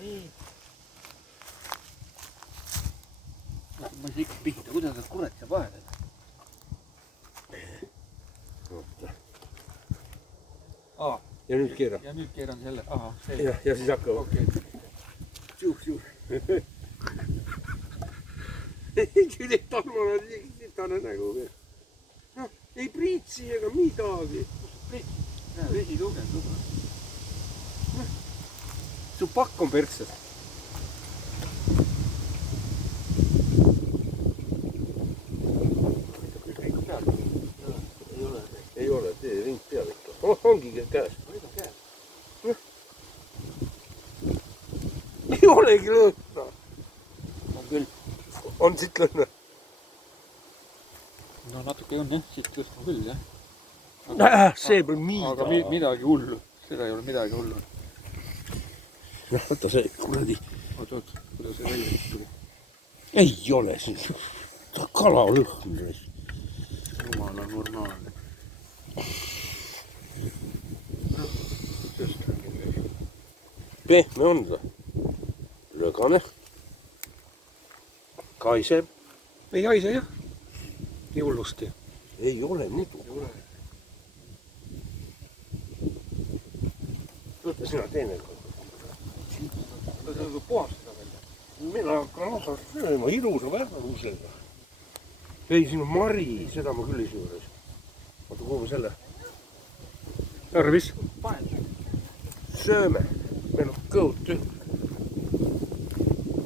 nii. Ma ei saa ikka pihta, kuidas sa kurat saab vahele? Ja nüüd keera. Ja nüüd keeran selle. Aha, see. Ja siis hakkab. Okei. Siuh. Ei talmana sitane nägu veel. No, ei priitsi ega midagi. Vesi tugend. Su pakk on perksas. Ei ole, tee ring peal ikka. Ongi käes. Ei olegi lõhna. On küll. On siit lõhna. No natuke on jah, siit tõstma küll jah. See pole midagi. Aga midagi hullu. Seda ei ole midagi hullu. Noh, võta see kuradi. Oot, kuidas see välja tuli? Ei ole siin. Kala lõhn. Jumala normaalne. Pehme on ta. Lõgane. Kaiseb. Ei haise jah. Nii hullusti. Ei ole nidu. Võta sina teine kord. Ta saab puhastada välja. Mina hakkan osas sööma ilusa vähmusega. Ei, siin on mari. Seda ma küll ei juures. Oota, kuhu me selle? Tarvis. Sööme. Meil on kõud tühk.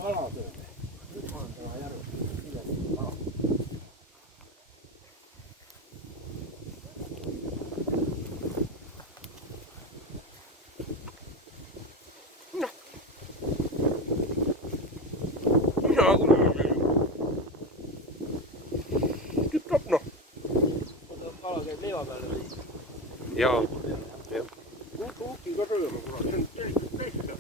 Kala sööme. Nüüd ma olen täna järgmine. Mina kuule. Tükkab noh. Kala käib leiva peale või? Jaa. Kuki ka rööma, kuna see on tõesti tõesti.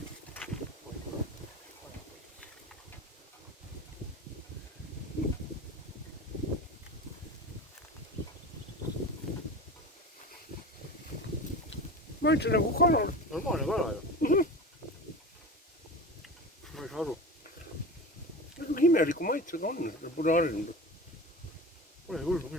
Ma ütlen nagu kala. Normaalne kala ju. Ma ei saa aru. Imeliku maitsega on, seda pole harjunud. Pole hullu.